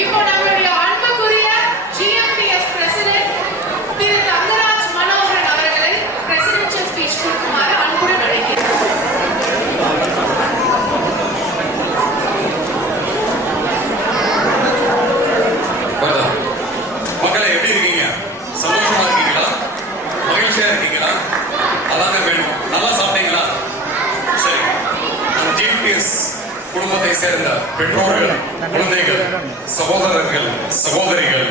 இப்போ நம்மளுடைய அன்புக்குரிய ஜிஎம்பிஎஸ் பிரசிடென்ட் திரு தங்கராஜ் மனோகரன் அவர்களை பிரசிடென்ஷியல் ஸ்பீச் கொடுக்குமாறு அன்புடன் அழைக்கிறேன். மக்களை எப்படி இருக்கீங்க? சந்தோஷமா இருக்கீங்களா? மகிழ்ச்சியா இருக்கீங்களா? அதாங்க வேணும். நல்லா சாப்பிட்டீங்களா? சரி. ஜிபிஎஸ் குடும்பத்தை சேர்ந்த பெற்றோர்கள், குழந்தைகள், சகோதரர்கள், சகோதரிகள்,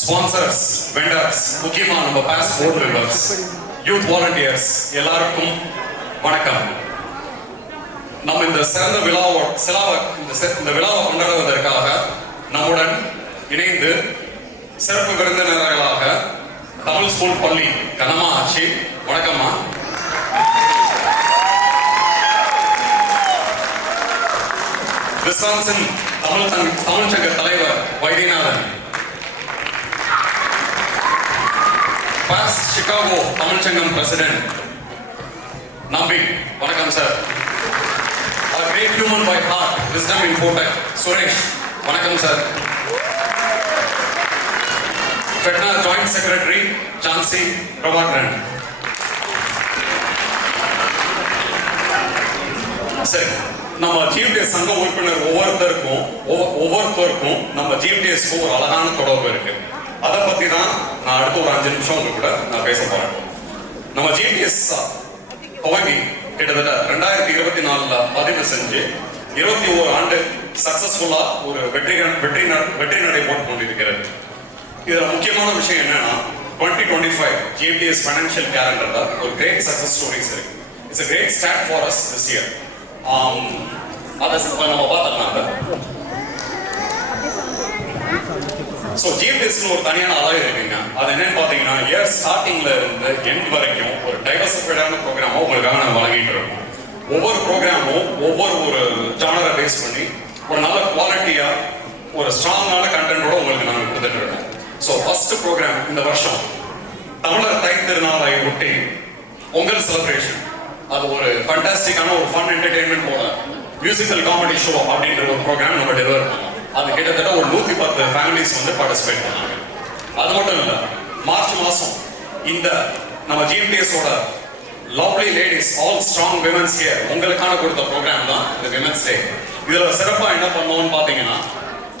ஸ்பான்சர்ஸ், வெண்டர்ஸ், முக்கியமா நம்ம past board members, youth volunteers எல்லாருக்கும் வணக்கம். நம்ம இந்த சிறந்த இந்த விழாவை கொண்டாடுவதற்காக நம்முடன் இணைந்து சிறப்பு விருந்தினர்களாக தமிழ் ஸ்கூல் பள்ளி கனமா ஆட்சி, வணக்கம்மா. விஸ்வான்சன் தமிழ் சங்க தலைவர் வைத்தியநாதன், பாஸ்ட் சிகாகோ தமிழ் சங்கம் பிரசிடென்ட் நம்பி, வணக்கம் sir. A great human by heart, wisdom in Kotak, Suresh, வணக்கம் sir. FEDNA Joint Secretary Jhansi Prabhakaran. சரி, நம்ம ஜிஎம்டிஎஸ் சங்க உறுப்பினர் ஒவ்வொருத்தருக்கும் நம்ம ஜிஎம்டிஎஸ்க்கு ஒரு அழகான தொடர்பு இருக்கு. அதை பத்தி தான் நான் அடுத்த ஒரு 5 நிமிஷம் உங்க கூட நான் பேச போறேன். நம்ம ஜிஎம்டிஎஸ் துவங்கி கிட்டத்தட்ட 2024 பதிவு செஞ்சு 21 ஆண்டு சக்சஸ்ஃபுல்லா ஒரு வெற்றி நடை போட்டுக் கொண்டிருக்கிறது. இதுல முக்கியமான விஷயம் என்னன்னா 2025 ஜிஎம்டிஎஸ் ஃபைனான்சியல் கேலண்டர்ல ஒரு கிரேட் சக்சஸ் ஸ்டோரிஸ் இருக்கு. It's a great start for us this year. அதை நம்ம பார்த்தோம்னா ஸோ ஜிஎம்டிஎஸ்க்கு ஒரு தனியான அழகு இருக்குங்க. அது என்னன்னு பார்த்தீங்கன்னா இயர் ஸ்டார்டிங்ல இருந்து எண்ட் வரைக்கும் ஒரு டைவர்சிஃபைடான ப்ரோக்ராமா உங்களுக்காக நம்ம வழங்கிட்டு இருக்கோம். ஒவ்வொரு ப்ரோக்ராமும் ஒரு ஜானரை பேஸ் பண்ணி ஒரு நல்ல குவாலிட்டியா ஒரு ஸ்ட்ராங்கான கண்டென்ட்டோட உங்களுக்கு நாங்கள் கொடுத்துட்டு இருக்கோம். ஸோ ஃபர்ஸ்ட் ப்ரோக்ராம் இந்த வருஷம் தமிழர் தை திருநாளை ஒட்டி பொங்கல் செலிப்ரேஷன். அது ஒரு ஃபண்டாஸ்டிக்கான ஒரு ஃபன் என்டர்டெயின்மெண்ட் போல மியூசிக்கல் காமெடி ஷோ அப்படின்ற ஒரு ப்ரோக்ராம் நம்ம டெலிவர் பண்ணோம். அது கிட்டத்தட்ட ஒரு 110 ஃபேமிலிஸ் வந்து பார்ட்டிசிபேட் பண்ணாங்க. அது மட்டும் இல்லை, மார்ச் மாசம் இந்த நம்ம ஜிஎம்டிஎஸோட lovely ladies all strong women's here உங்களுக்கான கொடுத்த ப்ரோக்ராம் தான் இந்த விமென்ஸ் டே. இதுல சிறப்பா என்ன பண்ணோம்னு பாத்தீங்கன்னா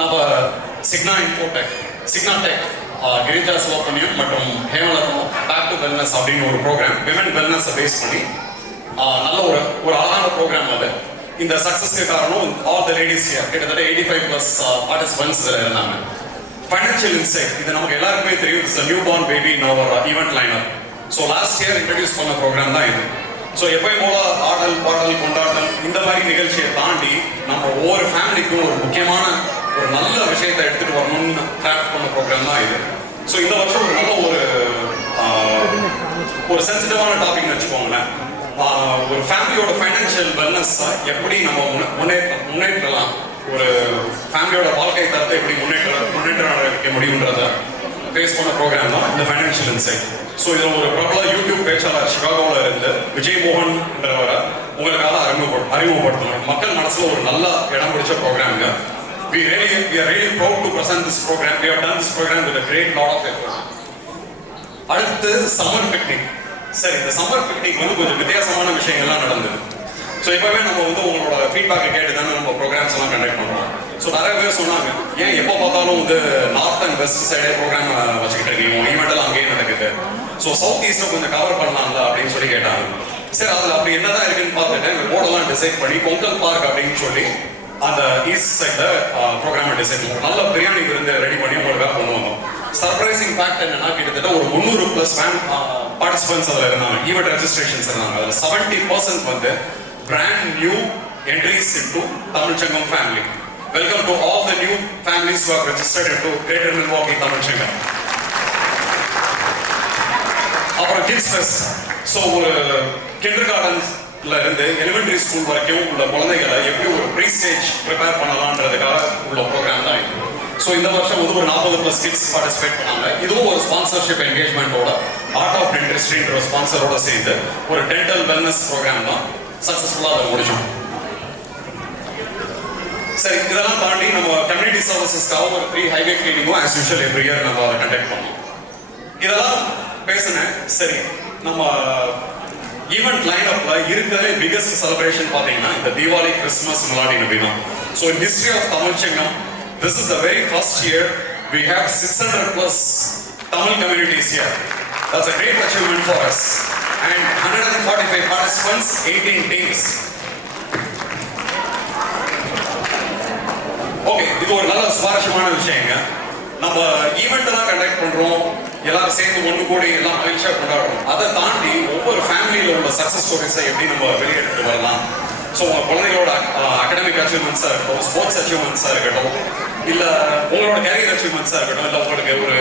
நம்ம சிக்னா டெக் கிரிஜா சிவப்பண்ணியம் மற்றும் ஹேமலதம் பேக் டு வெல்னஸ் அப்படின்னு ஒரு ப்ரோக்ராம் விமென் வெல்னஸ் பேஸ் பண்ணி நல்ல ஒரு அழகான ப்ரோக்ராம். அது இந்த சக்சஸ்க்கு காரணம் ஆல் தி லேடிஸ் ஹியர், கிட்டத்தட்ட 85+ பார்ட்டிசிபென்ட்ஸ் இதுல இருந்தாங்க. ஃபைனான்சியல் இன்சைட், இது நமக்கு எல்லாருக்குமே தெரியும். It's a newborn baby in our event lineup. So last year introduce பண்ண ப்ரோக்ராம் தான் இது. ஸோ எப்பயும் போல ஆடல் பாடல் கொண்டாட்டம் இந்த மாதிரி நிகழ்ச்சியை தாண்டி நம்ம ஒவ்வொரு ஃபேமிலிக்கும் ஒரு முக்கியமான ஒரு நல்ல விஷயத்தை எடுத்துட்டு வரணும்னு கிராஃப்ட் பண்ண ப்ரோக்ராம் தான் இது. ஸோ இந்த வருஷம் ஒரு நல்ல ஒரு சென்சிட்டிவான டாபிக்னு வச்சுக்கோங்களேன். ஒரு ஃபேமிலியோட ஃபைனான்சியல் வெல்னஸ் எப்படி நம்ம முன்னேற்றலாம், ஒரு ஃபேமிலியோட வாழ்க்கை தரத்தை எப்படி முன்னேற்றம் வைக்க முடியுன்றத பேஸ் பண்ண ப்ரோக்ராம் தான் இந்த ஃபைனான்சியல் இன்சைட். ஸோ இதில் ஒரு பிரபல யூடியூப் பேச்சாளர் சிகாகோவில் இருந்து விஜய் மோகன் என்றவரை உங்களுக்காக அறிமுகப்படுத்தணும். மக்கள் மனசுல ஒரு நல்ல இடம் பிடிச்ச ப்ரோக்ராம்ங்க. We are really proud to present this program. We have done this program with a great lot of effort. அடுத்து சம்மர் பிக்னிக். சரி, இந்த சம்மர் பிக்னிக் வந்து கொஞ்சம் வித்தியாசமான விஷயங்கள்லாம் நடந்தது. ஸோ எப்பவுமே நம்ம வந்து உங்களோட ஃபீட்பேக்கை கேட்டு தானே நம்ம ப்ரோக்ராம்ஸ் எல்லாம் கண்டக்ட் பண்ணுறோம். ஸோ நிறைய பேர் சொன்னாங்க, ஏன் எப்போ பார்த்தாலும் வந்து நார்த் அண்ட் வெஸ்ட் சைடே ப்ரோக்ராம் வச்சுக்கிட்டு இருக்கீங்க, ஈவெண்ட் எல்லாம் அங்கேயே நடக்குது. ஸோ சவுத் ஈஸ்ட்டை கொஞ்சம் கவர் பண்ணலாம்ல அப்படின்னு சொல்லி கேட்டாங்க. சரி, அதில் அப்படி என்னதான் இருக்குன்னு பார்த்துட்டு இந்த போர்டெல்லாம் டிசைட் பண்ணி பொங்கல் பார்க் அப்படின்னு சொல்லி அந்த ஈஸ்ட் சைடில் ப்ரோக்ராமை டிசைட் பண்ணுவோம். நல்ல பிரியாணி விருந்து ரெடி பண்ணி உங்களுக்காக கொண்டு வந்தோம். சர்ப்ரைசிங் ஃபேக்ட் என்னன்னா கிட்டத்தட்ட ஒரு 300+ பார்ட்டிசிபென்ட்ஸ் அதில் இருந்தாங்க. ஈவெண்ட் ரெஜிஸ்ட்ரேஷன்ஸ் இருந்தாங்க. அதில் 70% வந்து brand new entries into Tamil Sangam family. Welcome to all the new families who have registered into greater Milwaukee Tamil Sangam. அப்புறம் கிட்ஸ் ஃபெஸ்ட். ஸோ ஒரு கிண்டர் கார்டன்ஸ்ல இருந்து எலிமெண்டரி ஸ்கூல் வரைக்கும் உள்ள குழந்தைகளை எப்படி ஒரு ப்ரீ ஸ்டேஜ் ப்ரிப்பேர் பண்ணலான்றதுக்காக உள்ள ப்ரோக்ராம் தான் இது. ஸோ இந்த வருஷம் வந்து ஒரு 40+ கிட்ஸ் பார்ட்டிசிபேட் பண்ணாங்க. இதுவும் ஒரு ஸ்பான்சர்ஷிப் என்கேஜ்மெண்டோட ஆர்ட் ஆஃப் டென்டிஸ்ட்ரின்ற ஸ்பான்சரோட சேர்ந்து ஒரு டென்டல் வெல்னஸ் ப்ரோக்ராம் தான் சக்சஸ்ஃபுல்லாக அதை முடிச்சோம். சரி, இதெல்லாம் தாண்டி நம்ம கம்யூனிட்டி கம்யூனிட்டி சர்வீசஸ்க்காக ஒரு 3 ஹைவே கிளீனிங்கும் ஆஸ் யூஷுவல் எவ்ரி இயர் நம்ம அதை கண்டக்ட் பண்ணோம். இதெல்லாம் பேசினேன். சரி, நம்ம ஈவெண்ட் லைன் அப்ல இருக்கிறதே பிகெஸ்ட் செலிப்ரேஷன் பாத்தீங்கன்னா இந்த தீபாவளி, கிறிஸ்துமஸ், மிலாடி நபி தான். So in history of Tamil Sangam, this is the very first year we have 600 plus Tamil communities here. That's a great achievement for us. And 145 participants, 18 teams. Okay, இது ஒரு நல்ல சுவாரஸ்யமான விஷயங்க. நம்ம ஈவெண்ட் எல்லாம் கண்டக்ட் பண்றோம், எல்லாரும் சேர்ந்து ஒன்று கூடி எல்லாம் மகிழ்ச்சியா கொண்டாடுறோம். அதை தாண்டி ஒவ்வொரு ஃபேமிலியில உள்ள சக்சஸ் ஸ்டோரிஸை எப்படி நம்ம வெளியெடுத்து வரலாம். ஸோ உங்க குழந்தைகளோட அகடமிக் அச்சீவ்மெண்ட்ஸா இருக்கட்டும், ஸ்போர்ட்ஸ் அச்சீவ்மெண்ட்ஸா இருக்கட்டும், இல்ல உங்களோட கேரியர் அச்சீவ்மெண்ட்ஸா இருக்கட்டும், இல்ல உங்களுக்கு ஒரு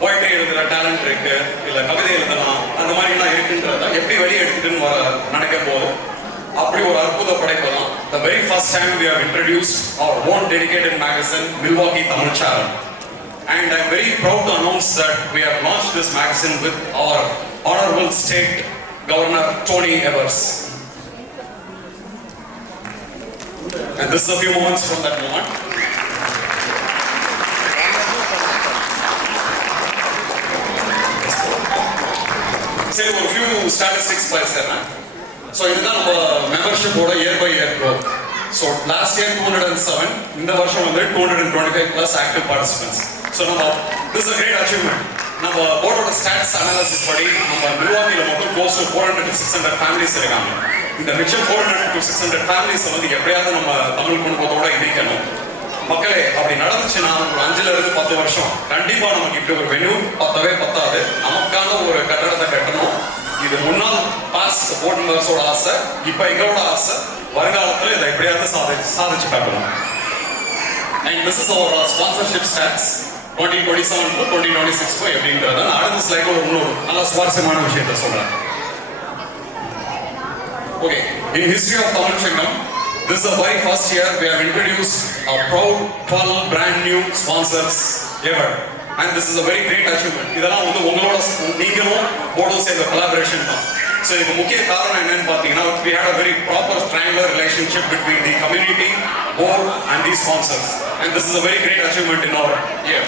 போய்ட்டே எழுதுற டேலண்ட் இருக்கு, இல்ல கவிதை எழுதலாம், அந்த மாதிரி எல்லாம் இருக்குன்றத எப்படி வெளியே எடுத்துட்டுன்னு நடக்கும் போது அப்படி ஒரு அற்புத படைப்பு தான். The very first time we have introduced our own dedicated magazine, Milwaukee Tamil Channel. And I'm very proud to announce that we have launched this magazine with our Honorable State Governor Tony Evers. And this is a few moments from that moment. சரி, ஒரு few statistics பேசுறேன். So இதுதான் நம்ம மெம்பர்ஷிப்போட year by year growth. So last year 207, இந்த வருஷம் வந்து 225 plus active participants. So நம்ம this is a great achievement. நம்ம போர்டோட ஸ்டாட்ஸ் அனாலிசிஸ் படி நம்ம மில்வாக்கியில் மொத்தம் க்ளோஸ் டு 400 to 600 ஃபேமிலிஸ் இருக்காங்க. இந்த மிச்சம் 400 to 600 ஃபேமிலிஸ் வந்து எப்படியாவது நம்ம தமிழ் குடும்பத்தோட இணைக்கணும். மக்களே, அப்படி நடந்துச்சுன்னா ஒரு 5 to 10 வருஷம் கண்டிப்பா நமக்கு இப்படி ஒரு வென்யூ பத்தாது. நமக்கான ஒரு கட்டடத்தை கட்டணும். இது முன்னாள் பாஸ்ட் போர்ட் மெம்பர்ஸோட ஆசை, இப்ப எங்களோட ஆசை. வருங்காலத்தில் இதை எப்படியாவது சாதிச்சு காட்டணும். And this is our sponsorship stats 2027 to 2026 எப்படின்றத நான் அடுத்த ஸ்லைட்ல ஒரு நல்ல சுவாரஸ்யமான விஷயத்தை சொல்றேன். Okay, in history of Tamil Sangam, this is the very first year we have introduced a proud 12 brand new sponsors ever. And this is a very great achievement. இதெல்லாம் வந்து உங்களோட நீங்களும் போர்டும் சேர்ந்த கொலாபரேஷன் தான். ஸோ இதுக்கு முக்கிய காரணம் என்னன்னு பார்த்தீங்கன்னா, we had a very proper triangular relationship between the community, board and the sponsors. And this is a very great achievement in our year.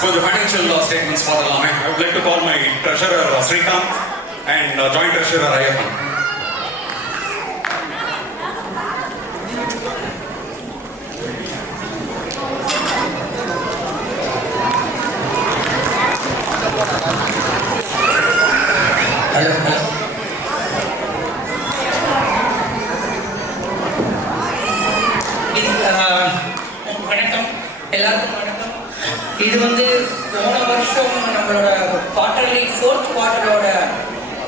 கொஞ்சம் ஃபைனான்ஷியல் ஸ்டேட்மெண்ட்ஸ் பார்த்துலாமே. I would like to call my treasurer Srikanth and joint treasurer Ayappan. வணக்கம், எல்லாருக்கும் வணக்கம். இது வந்து போன வருஷம் நம்மளோட குவார்டர்லி 4th குவார்டரோட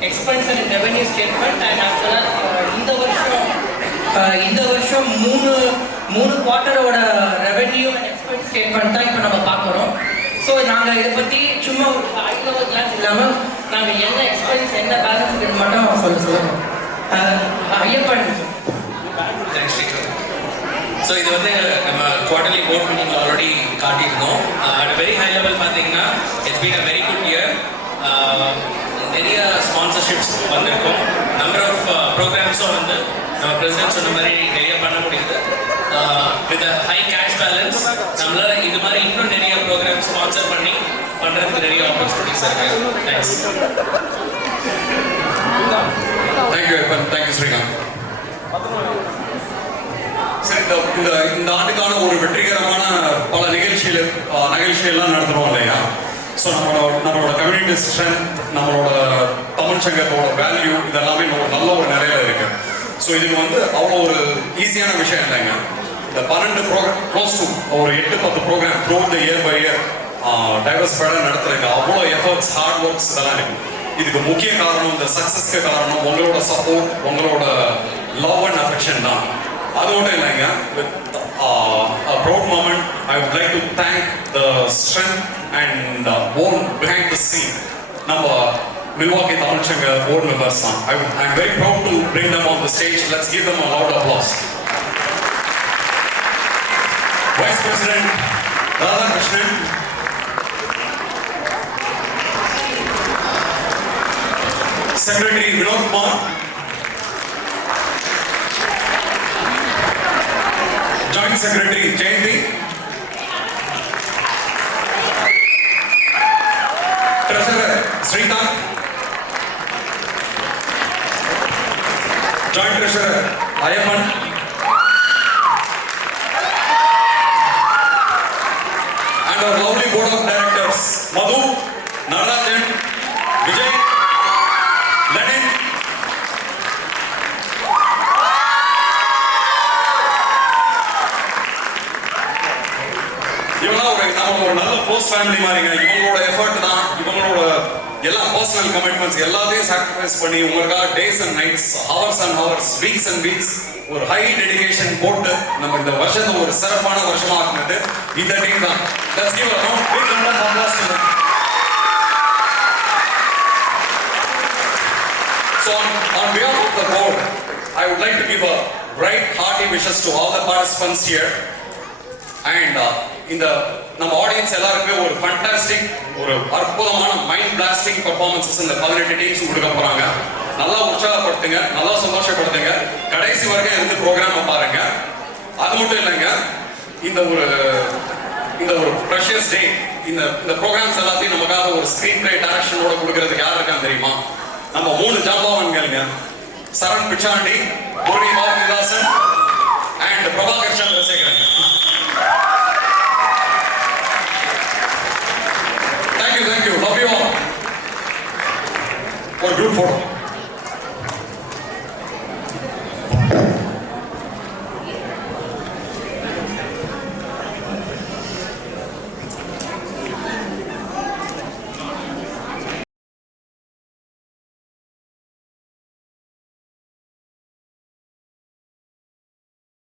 expense and revenue statement. And after இந்த வருஷம் மூணு குவார்டரோட ரெவென்யூ அண்ட் எக்ஸ்பென்ஸ் ஸ்டேட்மெண்ட் தான் இப்போ நம்ம பார்க்குறோம். ஸோ நாங்கள் இதை பற்றி சும்மா ஒரு ஹை லெவல் கிளாஸ் இல்லாமல் நாங்கள் என்ன எக்ஸ்பென்ஸ் என்ன பேலன்ஸ் மட்டும் சொல்லுவோம். ஐயப்பன். ஸோ இது வந்து நம்ம குவார்டர்லி போர்ட் மீட்டிங்கில் ஆல்ரெடி காட்டியிருந்தோம். அட் வெரி ஹை லெவல் பார்த்தீங்கன்னா it's been a very good year. நிறைய ஸ்பான்சர்ஷிப்ஸ் வந்திருக்கும். நம்பர் ஆஃப் ப்ரோக்ராம்ஸும் வந்து நம்ம பிரசிடென்ட் சொன்ன மாதிரி நிறைய பண்ண முடியுது. வித் ஹை கேஷ் பேலன்ஸ் நம்மளால் இது மாதிரி இன்னும் நிறைய ப்ரோக்ராம் ஸ்பான்சர் பண்ணி பண்ணுறதுக்கு நிறைய ஆப்பர்ச்சுனிட்டிஸ் இருக்கு. Thanks. Thank you Ayyappan. Thank you Srikanth. சரி, இந்த ஆண்டுக்கான ஒரு வெற்றிகரமான பல நிகழ்ச்சிகள்லாம் நடத்துறோம் இல்லையா? ஸோ நம்மளோட கம்யூனிட்டி ஸ்ட்ரென்த், நம்மளோட தமிழ் சங்கத்தோட வேல்யூ, இதெல்லாமே நல்ல ஒரு நிலையில இருக்கு. ஸோ இதுக்கு வந்து அவ்வளோ ஒரு ஈஸியான விஷயம் இல்லைங்க. இந்த 12 ப்ரோக்ராம் க்ளோஸ் டு ஒரு 8-10 program through the year by year டைவர்ஸ்ஃபைடாக நடத்துறதுக்கு அவ்வளோ எஃபர்ட்ஸ், ஹார்ட் ஒர்க்ஸ் இதெல்லாம் இருக்கு. இதுக்கு முக்கிய காரணம், இந்த சக்ஸஸ்க்கு காரணம் உங்களோட சப்போர்ட், உங்களோட லவ் அண்ட் அஃபெக்ஷன் தான். அது மட்டும் இல்லைங்க. With a proud moment, I would like to thank the strength and bone behind the scene. நம்ம Milwaukee Tamil Sangha board members தான். I'm very proud to bring them on the stage. Let's give them a loud applause. Vice President Radhakrishnan, Secretary Vinod Kumar, joint secretary Jayanthi, treasurer Srikanth, joint treasurer Ayyappan, and our lovely board of directors Madhu, Narajan, Vijay, Lenin. நம்ம ஒரு நல்ல close family மாதிரிங்க. இவங்களோட effort தான், இவங்களோட எல்லா personal commitments எல்லாத்தையும் sacrifice பண்ணி உங்களுக்காக days and nights, hours and hours, weeks and weeks ஒரு ஹை டெடிகேஷன் போட்டு நம்ம இந்த வருஷத்தை ஒரு சிறப்பான வருஷமா ஆக்குனது இந்த டீம் தான். Let's give a round big round of applause to them. So on behalf of the board, I would like to give a bright hearty wishes to all the participants here. And இந்த நம்ம audience எல்லாருக்குமே ஒரு fantastic, ஒரு அற்புதமான mind blasting performances இந்த 18 teams கொடுக்க போறாங்க. நல்லா உற்சாகப்படுத்துங்க, நல்லா சந்தோஷப்படுத்துங்க, கடைசி வரைக்கும் இருந்து ப்ரோக்ராமை பாருங்க. அது மட்டும் இல்லைங்க, இந்த ஒரு ப்ரெஷியஸ் டே, இந்த ப்ரோக்ராம்ஸ் எல்லாத்தையும் நமக்காக ஒரு ஸ்கிரீன் பிளே டைரக்ஷனோட கொடுக்கறதுக்கு யார் இருக்கான்னு தெரியுமா? நம்ம 3 ஜாம்பவான்கள்ங்க. சரண் பிச்சாண்டி, பூர்ணி பாபுதாசன்,